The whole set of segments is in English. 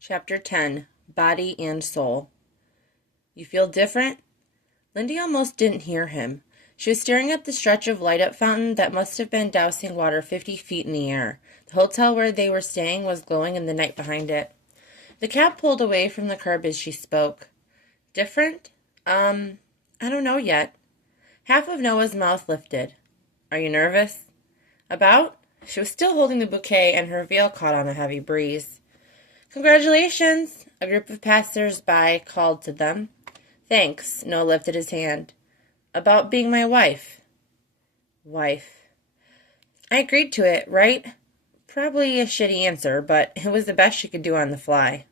Chapter 10, Body and Soul. You feel different? Lindy almost didn't hear him. She was staring at the stretch of light-up fountain that must have been dousing water 50 feet in the air. The hotel where they were staying was glowing in the night behind it. The cab pulled away from the curb as she spoke. Different? I don't know yet. Half of Noah's mouth lifted. Are you nervous? About? She was still holding the bouquet and her veil caught on a heavy breeze. Congratulations, a group of passers-by called to them. Thanks, Noah lifted his hand. About being my wife. Wife. I agreed to it, right? Probably a shitty answer, but it was the best she could do on the fly.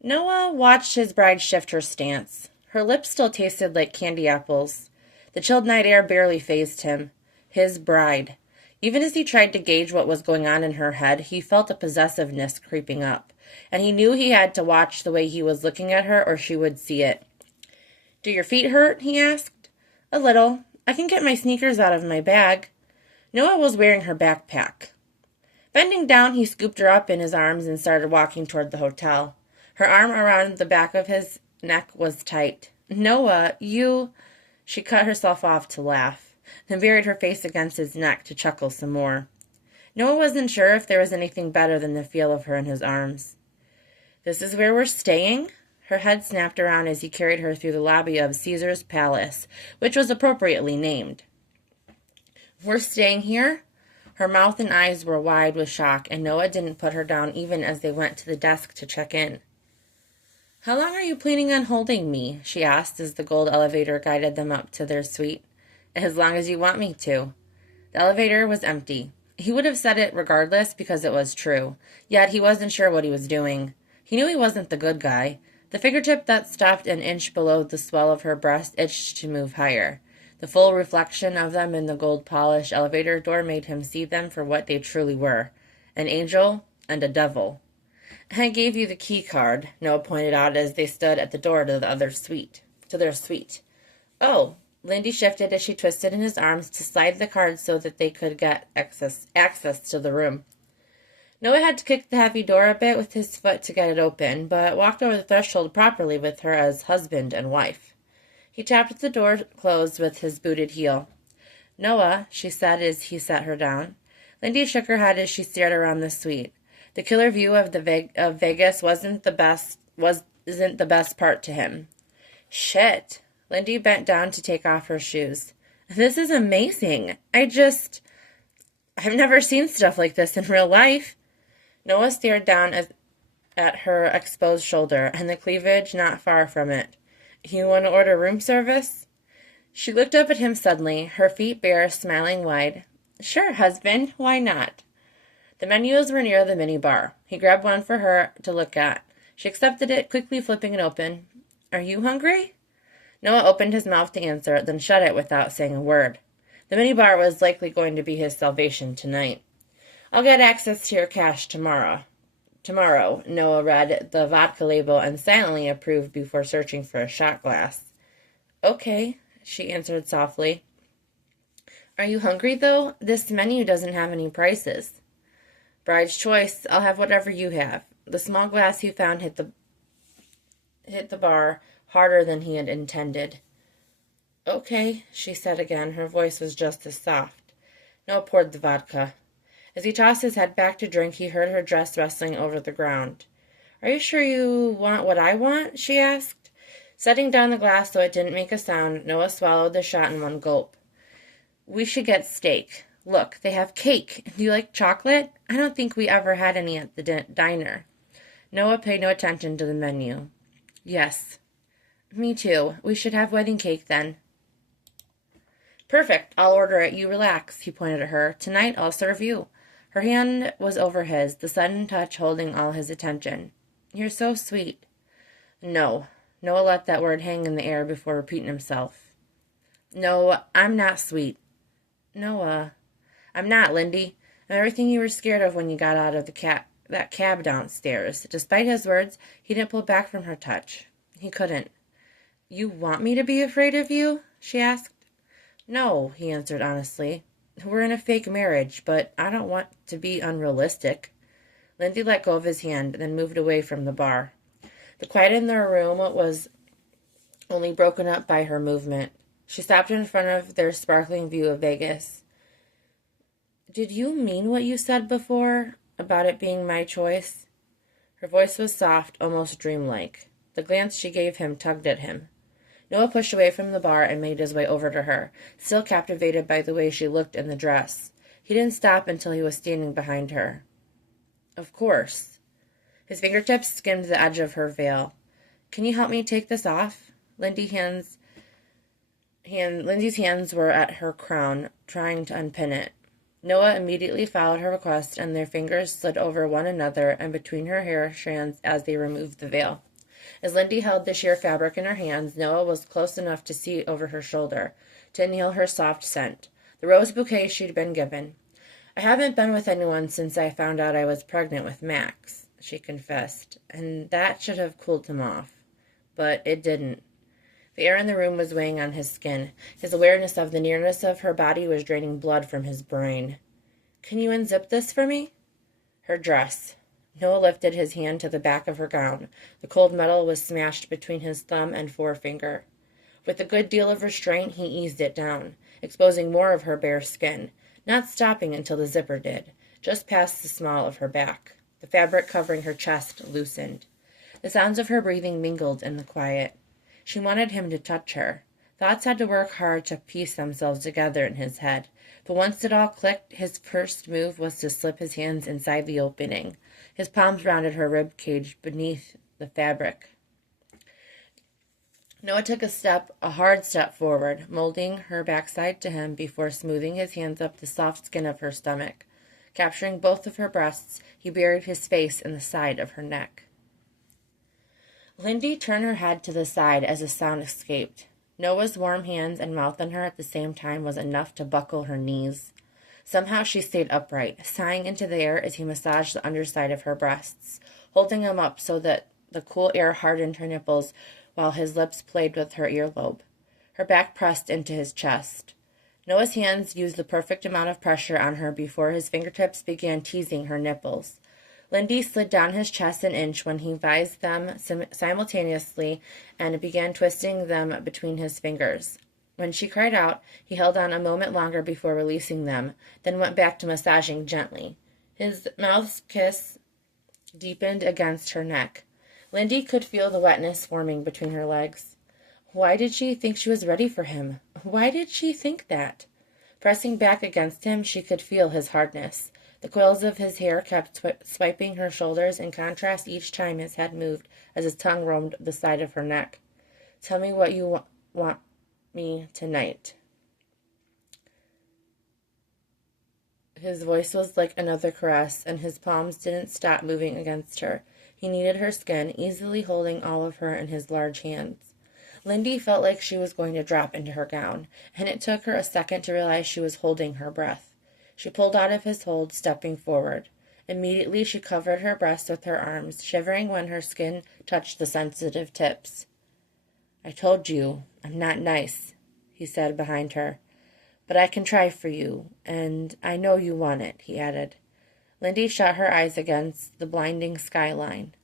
Noah watched his bride shift her stance. Her lips still tasted like candy apples. The chilled night air barely fazed him. His bride. Even as he tried to gauge what was going on in her head, he felt a possessiveness creeping up, and he knew he had to watch the way he was looking at her or she would see it. Do your feet hurt? He asked. A little. I can get my sneakers out of my bag. Noah was wearing her backpack. Bending down, he scooped her up in his arms and started walking toward the hotel. Her arm around the back of his neck was tight. Noah, you... She cut herself off to laugh, then buried her face against his neck to chuckle some more. Noah wasn't sure if there was anything better than the feel of her in his arms. This is where we're staying? Her head snapped around as he carried her through the lobby of Caesar's Palace, which was appropriately named. We're staying here? Her mouth and eyes were wide with shock, and Noah didn't put her down even as they went to the desk to check in. How long are you planning on holding me? She asked as the gold elevator guided them up to their suite. As long as you want me to. The elevator was empty. He would have said it regardless because it was true, yet he wasn't sure what he was doing. He knew he wasn't the good guy. The fingertip that stopped an inch below the swell of her breast itched to move higher. The full reflection of them in the gold-polished elevator door made him see them for what they truly were, an angel and a devil. I gave you the key card, Noah pointed out as they stood at the door to their suite. Oh, Lindy shifted as she twisted in his arms to slide the card so that they could get access to the room. Noah had to kick the heavy door a bit with his foot to get it open, but walked over the threshold properly with her as husband and wife. He tapped the door closed with his booted heel. Noah, she said as he set her down. Lindy shook her head as she stared around the suite. The killer view of Vegas isn't the best part to him. Shit. Lindy bent down to take off her shoes. This is amazing. I've never seen stuff like this in real life. Noah stared down at her exposed shoulder and the cleavage not far from it. You want to order room service? She looked up at him suddenly, her feet bare, smiling wide. Sure, husband. Why not? The menus were near the minibar. He grabbed one for her to look at. She accepted it, quickly flipping it open. Are you hungry? Noah opened his mouth to answer, then shut it without saying a word. The minibar was likely going to be his salvation tonight. I'll get access to your cash tomorrow. Tomorrow, Noah read the vodka label and silently approved before searching for a shot glass. Okay, she answered softly. Are you hungry, though? This menu doesn't have any prices. Bride's choice. I'll have whatever you have. The small glass he found hit the bar harder than he had intended. Okay, she said again. Her voice was just as soft. Noah poured the vodka. As he tossed his head back to drink, he heard her dress rustling over the ground. Are you sure you want what I want? She asked. Setting down the glass so it didn't make a sound, Noah swallowed the shot in one gulp. We should get steak. Look, they have cake. Do you like chocolate? I don't think we ever had any at the diner. Noah paid no attention to the menu. Yes. Me too. We should have wedding cake then. Perfect. I'll order it. You relax, he pointed at her. Tonight I'll serve you. Her hand was over his, the sudden touch holding all his attention. You're so sweet. No. Noah let that word hang in the air before repeating himself. No, I'm not sweet. Noah. I'm not, Lindy. I'm everything you were scared of when you got out of that cab downstairs. Despite his words, he didn't pull back from her touch. He couldn't. You want me to be afraid of you? She asked. No, he answered honestly. We're in a fake marriage, but I don't want to be unrealistic. Lindy let go of his hand, then moved away from the bar. The quiet in their room was only broken up by her movement. She stopped in front of their sparkling view of Vegas. "Did you mean what you said before, about it being my choice?" Her voice was soft, almost dreamlike. The glance she gave him tugged at him. Noah pushed away from the bar and made his way over to her, still captivated by the way she looked in the dress. He didn't stop until he was standing behind her. "Of course." His fingertips skimmed the edge of her veil. "Can you help me take this off?" Lindy's hands were at her crown, trying to unpin it. Noah immediately followed her request, and their fingers slid over one another and between her hair strands as they removed the veil. As Lindy held the sheer fabric in her hands, Noah was close enough to see over her shoulder, to inhale her soft scent, the rose bouquet she'd been given. "I haven't been with anyone since I found out I was pregnant with Max," she confessed, and that should have cooled him off. But it didn't. The air in the room was weighing on his skin. His awareness of the nearness of her body was draining blood from his brain. "Can you unzip this for me?" Her dress. Noah lifted his hand to the back of her gown. The cold metal was smashed between his thumb and forefinger. With a good deal of restraint, he eased it down, exposing more of her bare skin, not stopping until the zipper did, just past the small of her back. The fabric covering her chest loosened. The sounds of her breathing mingled in the quiet. She wanted him to touch her. Thoughts had to work hard to piece themselves together in his head, but once it all clicked, his first move was to slip his hands inside the opening. His palms rounded her rib cage beneath the fabric. Noah took a hard step forward, molding her backside to him before smoothing his hands up the soft skin of her stomach. Capturing both of her breasts, he buried his face in the side of her neck. Lindy turned her head to the side as a sound escaped. Noah's warm hands and mouth on her at the same time was enough to buckle her knees. Somehow she stayed upright, sighing into the air as he massaged the underside of her breasts, holding them up so that the cool air hardened her nipples while his lips played with her earlobe. Her back pressed into his chest. Noah's hands used the perfect amount of pressure on her before his fingertips began teasing her nipples. Lindy slid down his chest an inch when he vised them simultaneously and began twisting them between his fingers. When she cried out, he held on a moment longer before releasing them, then went back to massaging gently. His mouth's kiss deepened against her neck. Lindy could feel the wetness forming between her legs. Why did she think she was ready for him? Why did she think that? Pressing back against him, she could feel his hardness. The coils of his hair kept swiping her shoulders in contrast each time his head moved as his tongue roamed the side of her neck. "Tell me what you want me tonight." His voice was like another caress, and his palms didn't stop moving against her. He kneaded her skin, easily holding all of her in his large hands. Lindy felt like she was going to drop into her gown, and it took her a second to realize she was holding her breath. She pulled out of his hold, stepping forward. Immediately she covered her breasts with her arms, shivering when her skin touched the sensitive tips. "I told you, I'm not nice," he said behind her. "But I can try for you, and I know you want it," he added. Lindy shut her eyes against the blinding skyline.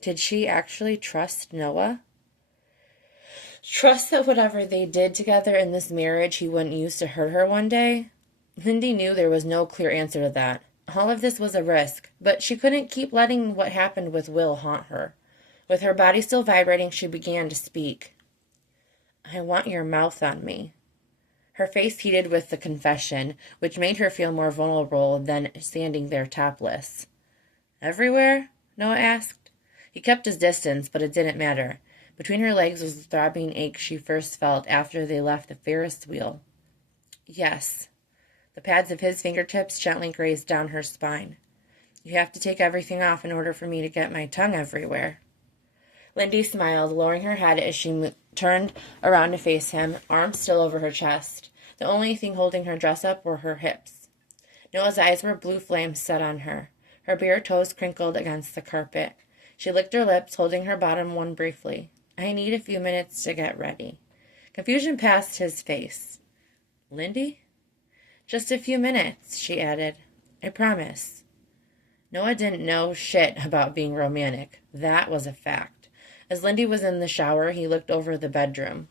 Did she actually trust Noah? Trust that whatever they did together in this marriage he wouldn't use to hurt her one day? Lindy knew there was no clear answer to that. All of this was a risk, but she couldn't keep letting what happened with Will haunt her. With her body still vibrating, she began to speak. "I want your mouth on me." Her face heated with the confession, which made her feel more vulnerable than standing there topless. "Everywhere?" Noah asked. He kept his distance, but it didn't matter. Between her legs was the throbbing ache she first felt after they left the Ferris wheel. "Yes." The pads of his fingertips gently grazed down her spine. "You have to take everything off in order for me to get my tongue everywhere." Lindy smiled, lowering her head as she turned around to face him, arms still over her chest. The only thing holding her dress up were her hips. Noah's eyes were blue flames set on her. Her bare toes crinkled against the carpet. She licked her lips, holding her bottom one briefly. "I need a few minutes to get ready." Confusion passed his face. "Lindy?" "Just a few minutes," she added. "I promise." Noah didn't know shit about being romantic. That was a fact. As Lindy was in the shower, he looked over the bedroom.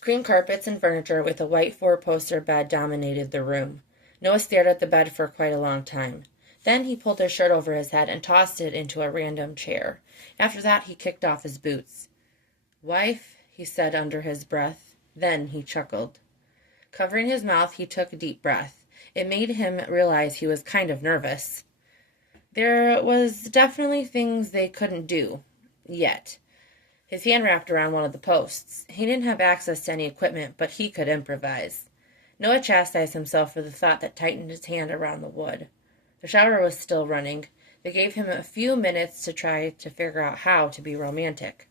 Cream carpets and furniture with a white four-poster bed dominated the room. Noah stared at the bed for quite a long time. Then he pulled his shirt over his head and tossed it into a random chair. After that, he kicked off his boots. "Wife," he said under his breath. Then he chuckled. Covering his mouth, he took a deep breath. It made him realize he was kind of nervous. There was definitely things they couldn't do. Yet. His hand wrapped around one of the posts. He didn't have access to any equipment, but he could improvise. Noah chastised himself for the thought that tightened his hand around the wood. The shower was still running. They gave him a few minutes to try to figure out how to be romantic.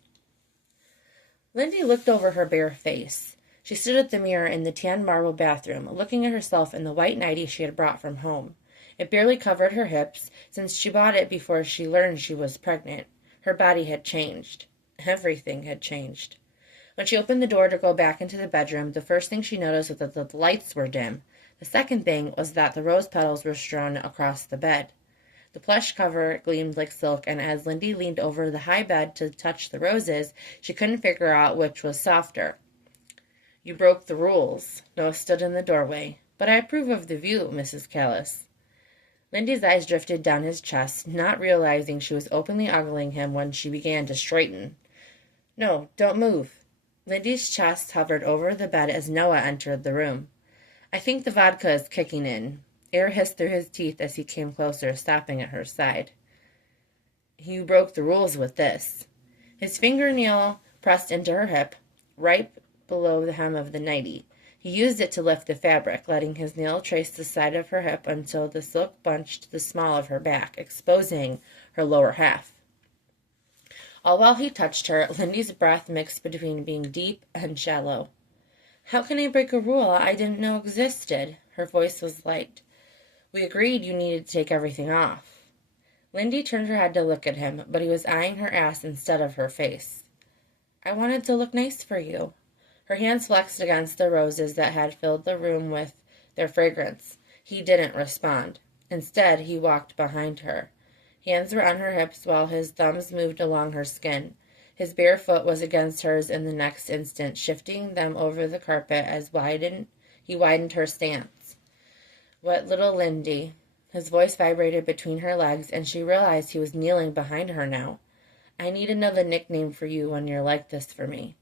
Lindy looked over her bare face. She stood at the mirror in the tan marble bathroom, looking at herself in the white nightie she had brought from home. It barely covered her hips, since she bought it before she learned she was pregnant. Her body had changed. Everything had changed. When she opened the door to go back into the bedroom, the first thing she noticed was that the lights were dim. The second thing was that the rose petals were strewn across the bed. The plush cover gleamed like silk, and as Lindy leaned over the high bed to touch the roses, she couldn't figure out which was softer. "You broke the rules." Noah stood in the doorway. "But I approve of the view, Mrs. Callis." Lindy's eyes drifted down his chest, not realizing she was openly ogling him when she began to straighten. "No, don't move." Lindy's chest hovered over the bed as Noah entered the room. "I think the vodka is kicking in." Air hissed through his teeth as he came closer, stopping at her side. "You broke the rules with this." His fingernail pressed into her hip, right below the hem of the nightie. He used it to lift the fabric, letting his nail trace the side of her hip until the silk bunched the small of her back, exposing her lower half. All while he touched her, Lindy's breath mixed between being deep and shallow. "How can I break a rule I didn't know existed?" Her voice was light. "We agreed you needed to take everything off." Lindy turned her head to look at him, but he was eyeing her ass instead of her face. "I wanted to look nice for you." Her hands flexed against the roses that had filled the room with their fragrance. He didn't respond. Instead, he walked behind her. Hands were on her hips while his thumbs moved along her skin. His bare foot was against hers in the next instant, shifting them over the carpet as he widened her stance. "What little Lindy." His voice vibrated between her legs, and she realized he was kneeling behind her now. "I need another nickname for you when you're like this for me."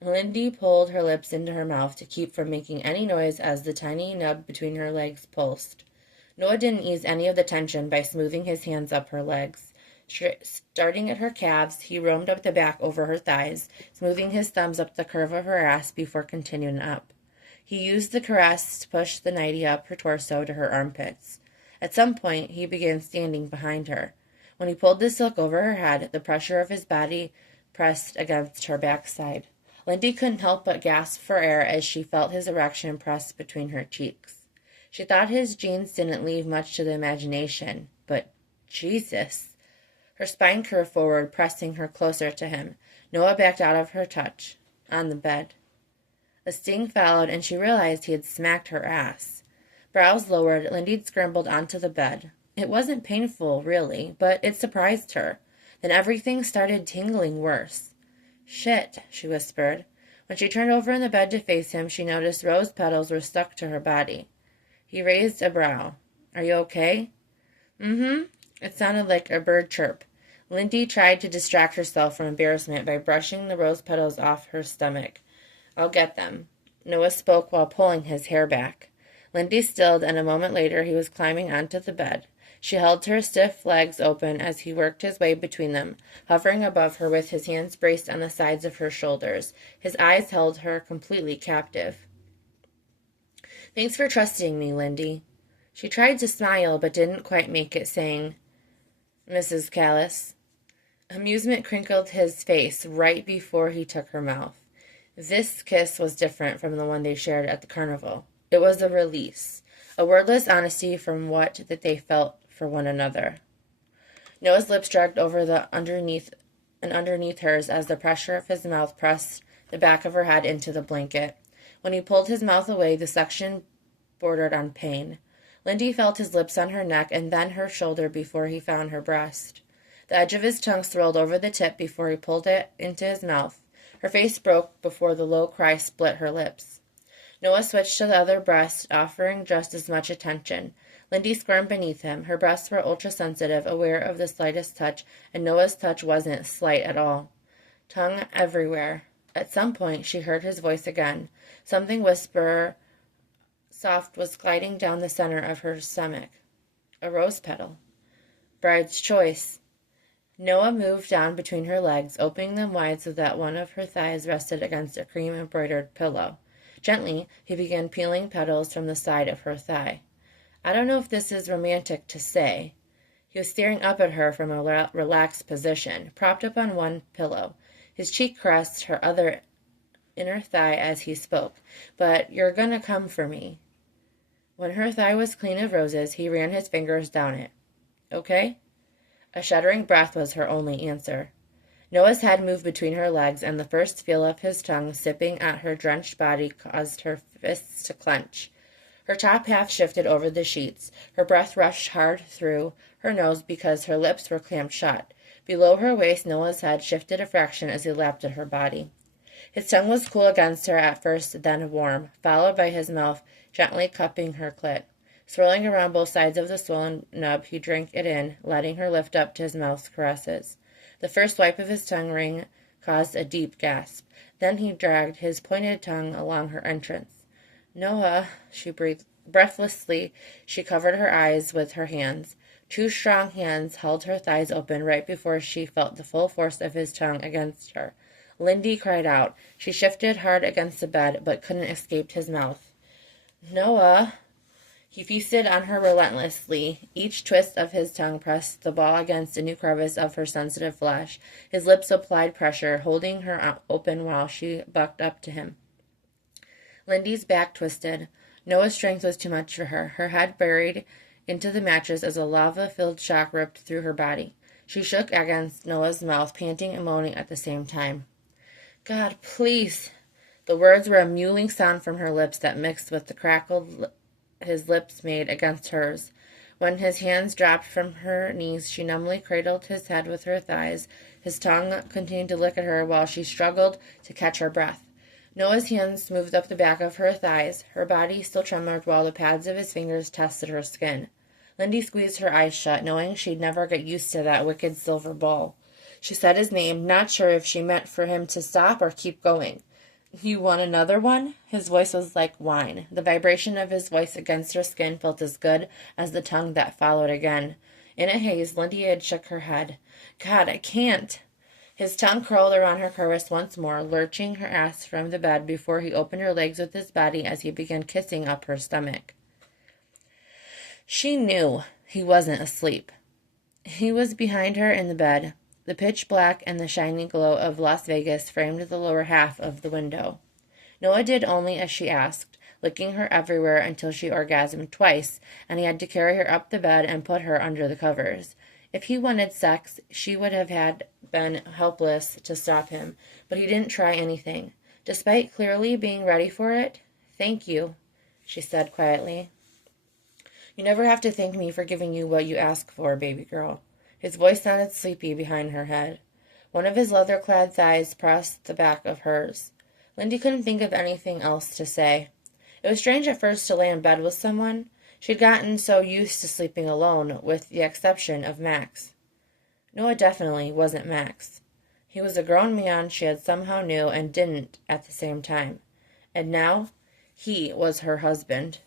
Lindy pulled her lips into her mouth to keep from making any noise as the tiny nub between her legs pulsed. Noah didn't ease any of the tension by smoothing his hands up her legs. Starting at her calves, he roamed up the back over her thighs, smoothing his thumbs up the curve of her ass before continuing up. He used the caress to push the nightie up her torso to her armpits. At some point, he began standing behind her. When he pulled the silk over her head, the pressure of his body pressed against her backside. Lindy couldn't help but gasp for air as she felt his erection press between her cheeks. She thought his jeans didn't leave much to the imagination, but Jesus. Her spine curved forward, pressing her closer to him. Noah backed out of her touch. On the bed. A sting followed, and she realized he had smacked her ass. Brows lowered, Lindy scrambled onto the bed. It wasn't painful, really, but it surprised her. Then everything started tingling worse. "Shit," she whispered. When she turned over in the bed to face him, she noticed rose petals were stuck to her body. He raised a brow. "Are you okay?" "Mm-hmm." It sounded like a bird chirp. Lindy tried to distract herself from embarrassment by brushing the rose petals off her stomach. "I'll get them." Noah spoke while pulling his hair back. Lindy stilled, and a moment later he was climbing onto the bed. She held her stiff legs open as he worked his way between them, hovering above her with his hands braced on the sides of her shoulders. His eyes held her completely captive. "Thanks for trusting me, Lindy." She tried to smile, but didn't quite make it, saying, "Mrs. Callis." Amusement crinkled his face right before he took her mouth. This kiss was different from the one they shared at the carnival. It was a release, a wordless honesty from what that they felt for one another. Noah's lips dragged over underneath hers as the pressure of his mouth pressed the back of her head into the blanket. When he pulled his mouth away, the suction bordered on pain. Lindy felt his lips on her neck and then her shoulder before he found her breast. The edge of his tongue swirled over the tip before he pulled it into his mouth. Her face broke before the low cry split her lips. Noah switched to the other breast, offering just as much attention. Lindy squirmed beneath him. Her breasts were ultra-sensitive, aware of the slightest touch, and Noah's touch wasn't slight at all. Tongue everywhere. At some point, she heard his voice again. Something whisper soft was gliding down the center of her stomach. A rose petal. Bride's choice. Noah moved down between her legs, opening them wide so that one of her thighs rested against a cream-embroidered pillow. Gently, he began peeling petals from the side of her thigh. I don't know if this is romantic to say. He was staring up at her from a relaxed position, propped up on one pillow. His cheek caressed her other inner thigh as he spoke. But you're gonna come for me. When her thigh was clean of roses, he ran his fingers down it. Okay? A shuddering breath was her only answer. Noah's head moved between her legs, and the first feel of his tongue sipping at her drenched body caused her fists to clench. Her top half shifted over the sheets. Her breath rushed hard through her nose because her lips were clamped shut. Below her waist, Noah's head shifted a fraction as he lapped at her body. His tongue was cool against her at first, then warm, followed by his mouth gently cupping her clit. Swirling around both sides of the swollen nub, he drank it in, letting her lift up to his mouth's caresses. The first swipe of his tongue ring caused a deep gasp. Then he dragged his pointed tongue along her entrance. Noah, she breathed. Breathlessly, she covered her eyes with her hands. Two strong hands held her thighs open right before she felt the full force of his tongue against her. Lindy cried out. She shifted hard against the bed, but couldn't escape his mouth. Noah. He feasted on her relentlessly. Each twist of his tongue pressed the ball against a new crevice of her sensitive flesh. His lips applied pressure, holding her open while she bucked up to him. Lindy's back twisted. Noah's strength was too much for her. Her head buried into the mattress as a lava-filled shock ripped through her body. She shook against Noah's mouth, panting and moaning at the same time. God, please. The words were a mewling sound from her lips that mixed with the crackle his lips made against hers. When his hands dropped from her knees, she numbly cradled his head with her thighs. His tongue continued to lick at her while she struggled to catch her breath. Noah's hands smoothed up the back of her thighs. Her body still trembled while the pads of his fingers tested her skin. Lindy squeezed her eyes shut, knowing she'd never get used to that wicked silver ball. She said his name, not sure if she meant for him to stop or keep going. You want another one? His voice was like wine. The vibration of his voice against her skin felt as good as the tongue that followed again. In a haze, Lindy had shook her head. God, I can't. His tongue curled around her crevice once more, lurching her ass from the bed before he opened her legs with his body as he began kissing up her stomach. She knew he wasn't asleep. He was behind her in the bed. The pitch black and the shiny glow of Las Vegas framed the lower half of the window. Noah did only as she asked, licking her everywhere until she orgasmed twice, and he had to carry her up the bed and put her under the covers. If he wanted sex, she would have been helpless to stop him, but he didn't try anything. Despite clearly being ready for it, "Thank you," she said quietly. "You never have to thank me for giving you what you ask for, baby girl." His voice sounded sleepy behind her head. One of his leather-clad thighs pressed the back of hers. Lindy couldn't think of anything else to say. It was strange at first to lay in bed with someone. She'd gotten so used to sleeping alone, with the exception of Max. Noah definitely wasn't Max. He was a grown man she had somehow knew and didn't at the same time. And now, he was her husband.